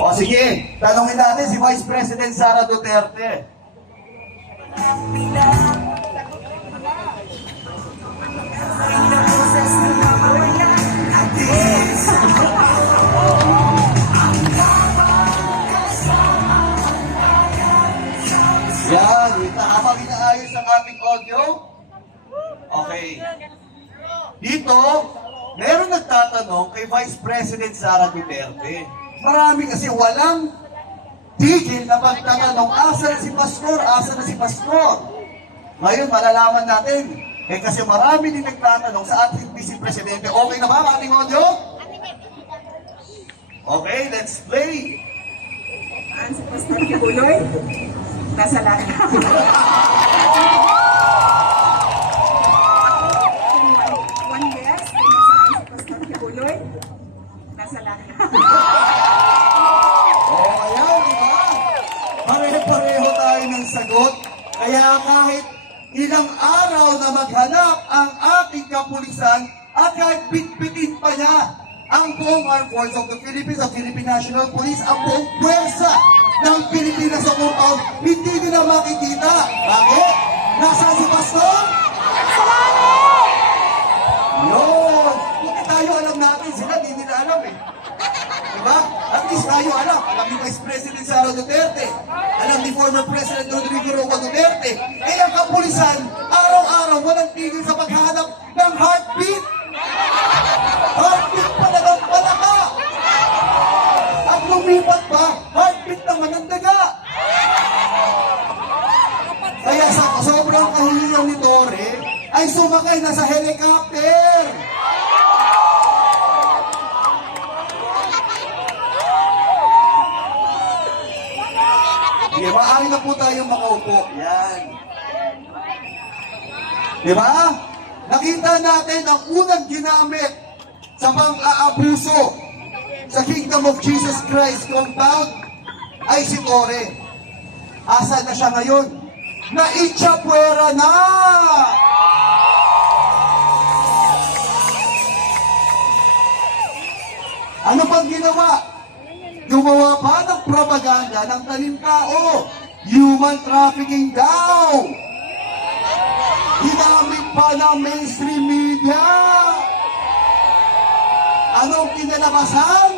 O sige, tanongin natin si Vice President Sara Duterte. Yan, habang inaayos ang ating audio. Okay. Dito, meron nagtatanong kay Vice President Sara Duterte. Marami kasi walang tigil na magtatanong, asa na si Pastor, asa na si Pastor. Ngayon, malalaman natin. Eh kasi marami din nagtatanong sa ating Vice Presidente. Okay na ba ang ating audio? Okay, let's play. Saan si Pastor Kibuloy? Nasa langit. Nasa langit. Oh, ayan, di ba? Pare-pareho tayo ng sagot. Kaya kahit ilang araw na maghanap ang ating kapulisan at kahit pitpitin pa niya ang buong Armed Forces of the Philippines, ang Philippine National Police, ang buong pwersa ng Pilipinas sa compound, hindi nila makikita. Bakit? Nasaan si Pastor? Yun! Hindi tayo alam natin, sila hindi nila alam eh. Diba? At least tayo alam. Alam ni Vice President Sara Duterte. Alam ni former President Rodrigo Roa Duterte. Eh ang kapulisan, araw-araw walang tigil sa paghahanap ng heartbeat. Heartbeat pala ng palaka. At lumipat pa, heartbeat ng daga. Kaya sa sobrang kahilingan ni Torre, ay sumakay na sa helicopter. Sige, maaari na po tayong makaupo. Yan. Di ba? Nakita natin ang unang ginamit sa pang-aabuso sa Kingdom of Jesus Christ compound ay si Tore. Asa na siya ngayon? Naitsapuera na! Ano pang ginawa? Gumawa pa ng propaganda ng talimpao. Human trafficking daw. Ginamit pa ng mainstream media. Anong kinalabasan?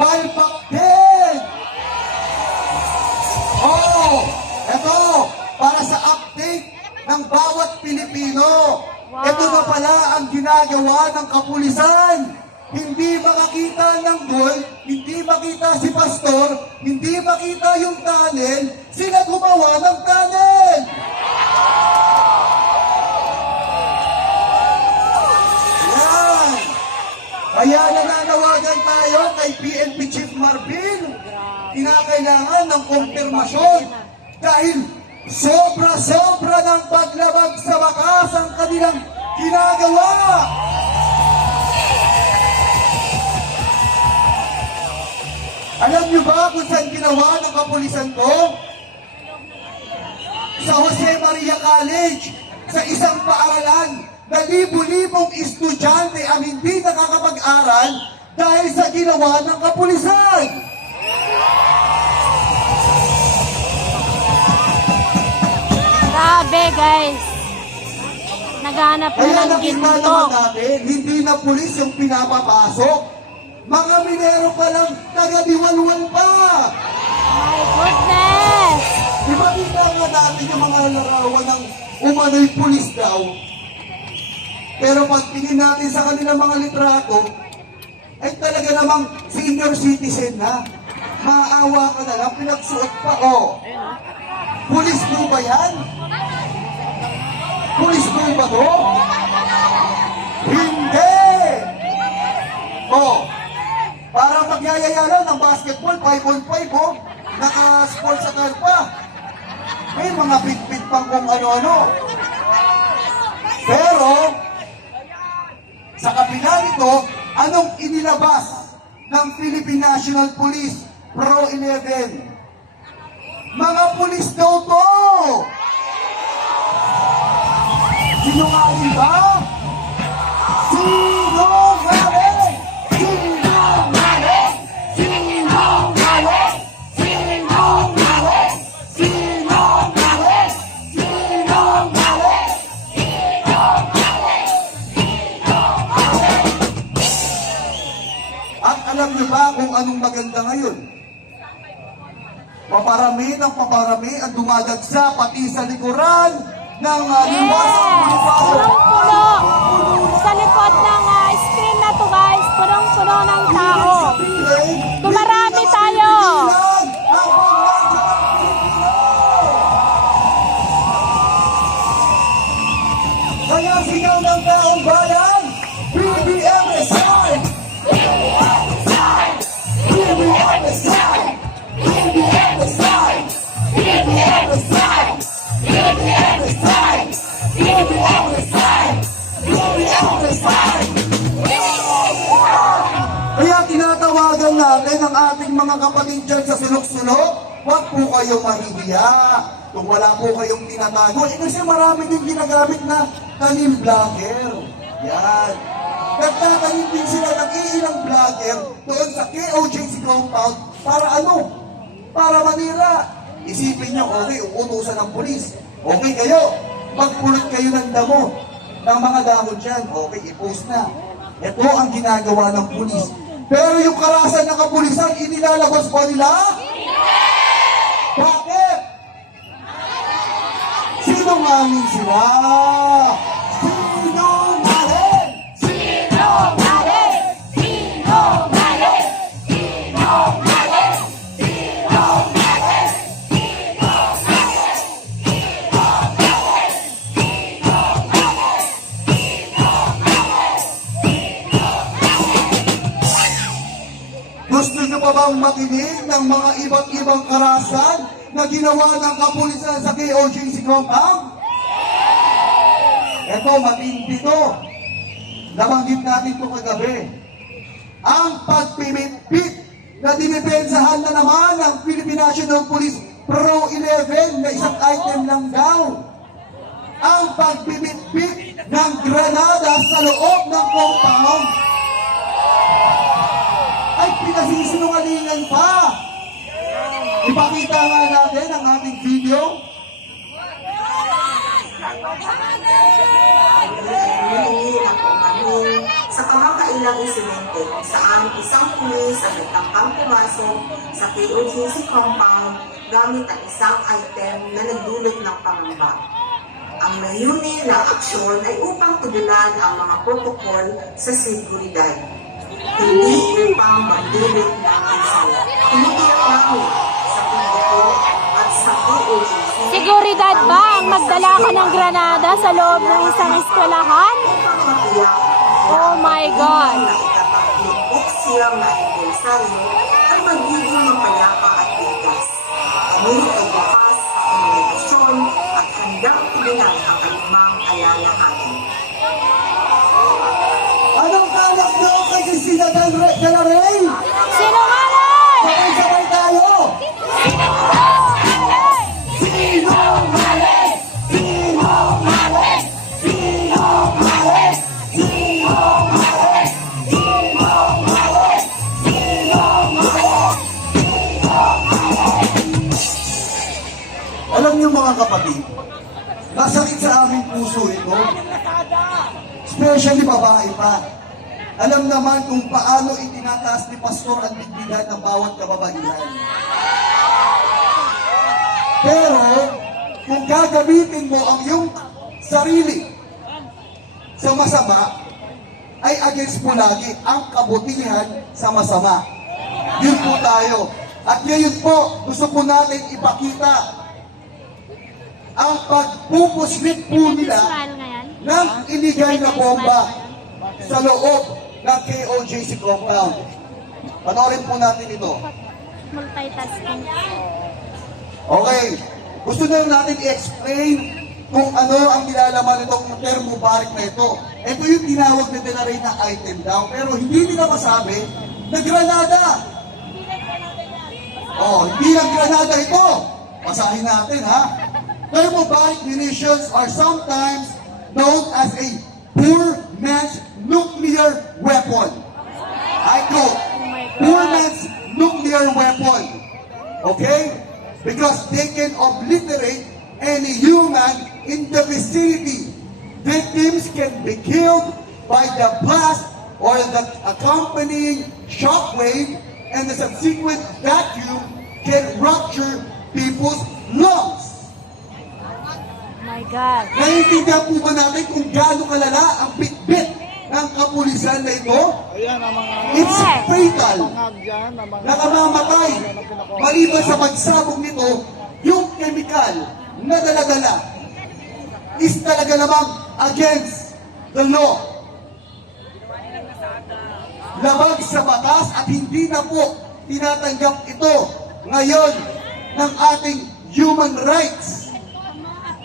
Palpak din. Oh, eto, para sa update ng bawat Pilipino. Ito na pala ang ginagawa ng kapulisan. Hindi makakita ng gold, hindi makita si pastor, hindi makita yung tunnel, sila gumawa ng tunnel. Yan. Kaya nananawagan tayo kay PNP Chief Marvin. Kinakailangan ng konfirmasyon dahil sobra-sobra ng paglabag sa bakas ang kanilang ginagawa. Alam niyo ba kung saan ginawa ng kapulisan ko? Sa Jose Maria College, sa isang paaralan na libu-libong estudyante ang hindi nakakapag-aral dahil sa ginawa ng kapulisan. Grabe guys. Naghanap na Kaya ng nakita ginto. naman natin, hindi na pulis yung pinapapasok. Mga minero pa lang, taga-diwalwal pa. My goodness. Di ba kita nga natin yung mga larawan ng umano'y pulis daw? Pero pag tingin natin sa kanilang mga litrato, ay talaga namang senior citizen na. Maawa ka na lang, pinagsuot pa, oh. Pulis po ba yan? Pulis po ba to? Hindi! Oh, para magyayaya lang ng basketball, 5 on 5, oh. Naka-sports attire pa. May mga bit-bit pang kung ano-ano. Pero, sa kabila nito, anong inilabas ng Philippine National Police Pro 11? Mga pulis daw to! Sinungaling ba? Sinungaling! Kung anong maganda ngayon? Paparami ng paparami ang dumadagsa pati sa likuran ng uh, Yes! bulupasok. Punong-puno. Sa likod ng ah, screen na to guys, punong-puno ng tao. Dumarami mga kapatid dyan sa sulok-sulok, huwag po kayong mahihiya. Kung wala po kayong tinatago, eh kasi marami din ginagamit na tanim vlogger. Yan. Nagtatanim din sila ng iilang vlogger doon sa KOJC compound para ano? Para manira. Isipin nyo, okay, uutusan ng pulis. Okay kayo, magpulot kayo ng damo ng mga dahon dyan. Okay, i-post na. Ito ang ginagawa ng pulis. Pero yung karasan ng kapulisan, inilalabas ba nila? Bakit? Sinungaling sila! Makinig ng mga iba't ibang karasan na ginawa ng kapulisan sa KOJC compound? Ito, matindi to. Nabanggit natin to kagabi. Ang pagpipit na dinipensahan na naman ng Philippine National Police Pro 11 na isang item lang daw. Ang pagpipit ng granada sa loob ng compound ay pinasisinungalingan pa. Ipakita nga natin ang ating video. Sa kamakailang insidente saan isang pulis ang nagtangkang pumasok sa KOJC compound gamit ang isang item na nagdulot ng pangamba. Ang layunin ng aksyon ay upang tugunan ang mga protokol sa seguridad. Hindi upang magdulot ng insulto. Tinitiyak namin Seguridad ba ang magdala ka ng granada sa loob ng isang eskwelahan? Oh my God! na siyang na anibersaryo ay magiging mapayapa at ligtas. Kami ay bukas sa komunikasyon at handang tugunan ang anumang alalahanin. Anong kalak nyo kay Cristina Del Rey? De kapatid, masakit sa aming puso ito. Especially babae pa. Alam naman kung paano itinataas ni Pastor ang dignidad ng bawat kababaihan. Pero, kung gagamitin mo ang iyong sarili sa masama, ay against mo lagi ang kabutihan sa masama. Yun po tayo. At ngayon po, gusto po natin ipakita ang pagpupuslit po nila ng illegal na bomba sa loob ng KOJC compound. Panoorin po natin ito. Multitasking. Okay. Gusto na natin i-explain kung ano ang nilalaman nitong thermobaric na ito. Ito yung tinawag na Denaray na item daw. Pero hindi nila masabi na granada. Oh, hindi lang granada ito. Basahin natin ha. Thermobaric munitions are sometimes known as a poor man's nuclear weapon. I quote, poor man's nuclear weapon. Okay? Because they can obliterate any human in the vicinity. Victims can be killed by the blast or the accompanying shockwave and the subsequent vacuum can rupture people's lungs. My God. Naiintindihan po ba natin kung gaano kalala ang bitbit ng kapulisan na ito? Ayan ang mga It's fatal. Nakamamatay. Maliban sa pagsabog nito, yung chemical na daladala is talaga namang against the law. Labag sa batas at hindi na po tinatanggap ito ngayon ng ating human rights.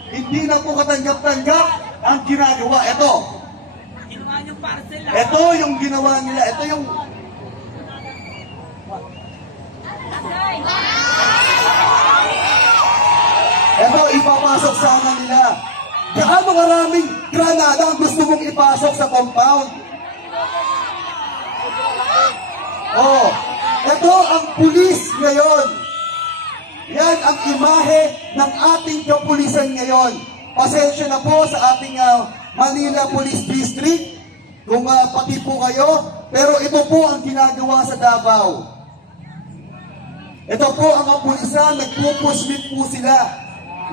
Hindi na po katanggap-tanggap ang ginagawa. Ito. Ito yung ginawa nila. Ito yung Ito, ipapasok sana nila. Gaano maraming granada ang gusto mong ipasok sa compound? Oh, ito ang pulis ngayon. Yan ang imahe ng ating kapulisan ngayon. Pasensya na po sa ating ah, Manila Police District kung ah, pati po kayo, pero ito po ang ginagawa sa Davao. Ito po ang kapulisan, nagpupuslit po sila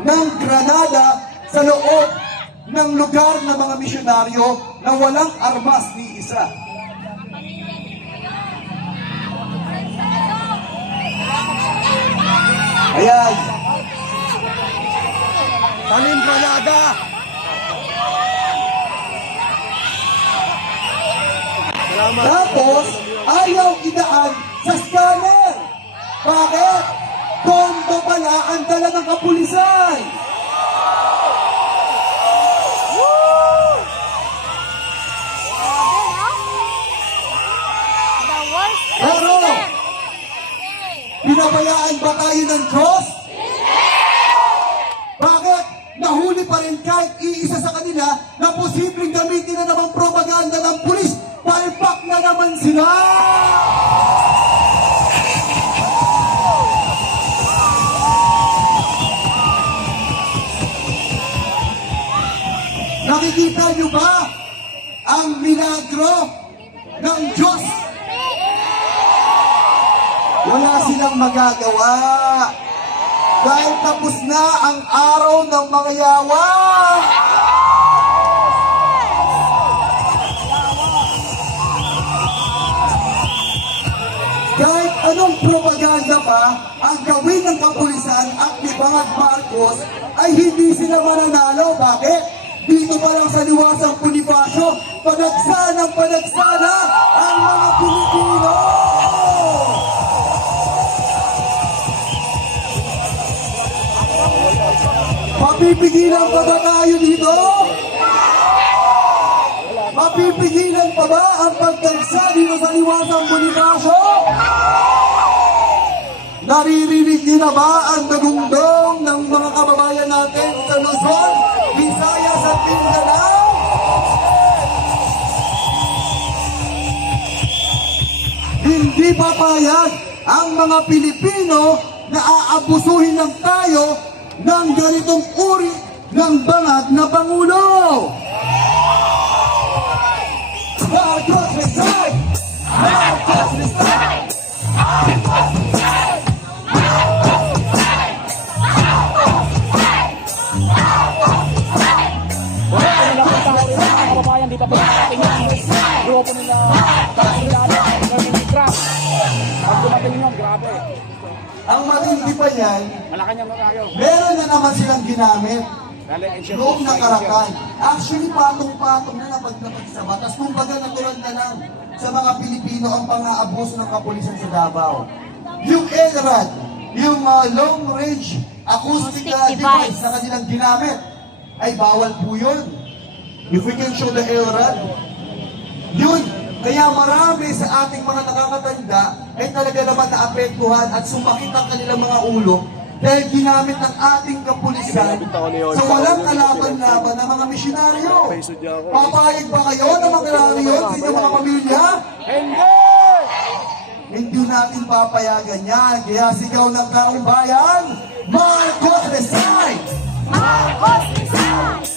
ng granada sa loob ng lugar ng mga misyonaryo na walang armas ni isa. Ayan. tanim granada. Tapos, ayaw idaan sa scanner. Bakit? Tondo pala ang dala ng kapulisan. Pinabayaan ba tayo ng Diyos? Bakit? Nahuli pa rin kahit iisa sa kanila na posibleng gamitin na naman propaganda ng pulis dahil pak na naman sila! Nakikita niyo ba ang milagro ng Diyos wala silang magagawa. Dahil tapos na ang araw ng mga yawa. Kahit anong propaganda pa ang gawin ng kapulisan at ni Bangag Marcos ay hindi sila mananalo. Bakit? Dito pa lang sa liwasang Bonifacio, panagsa ng panagsana ang mga Pilipino! Mapipigilan pa ba tayo dito? Mapipigilan pa ba ang pagdagsa dito sa liwasang Bonifacio? Naririnig niyo na ba ang dagundong ng mga kababayan natin sa Luzon, Visayas at Mindanao? Hindi papayag ang mga Pilipino na aabusuhin lang tayo ng ganitong uri ng bangag na Pangulo. Ang matindi pa niyan, meron na naman silang ginamit noong nakarakan. Actually, patong-patong na napaglapag sa batas. Kung baga natural na lang sa mga Pilipino ang pang-aabuso ng kapulisan sa Davao. Yung ELRAD, yung uh, long range acoustic uh, device device. na kanilang ginamit, ay bawal po yun. If we can show the ELRAD, yun, kaya marami sa ating mga nakakatanda ay talaga naman naapektuhan at sumakit ang kanilang mga ulo dahil ginamit ng ating kapulisan sa walang kalaban-laban ng mga misyonaryo. Papayag ba kayo na mangyari yun sa inyong mga pamilya? Hindi! Hindi natin papayagan yan. Kaya sigaw ng taong bayan, Marcos resign! Marcos resign! Marcos resign!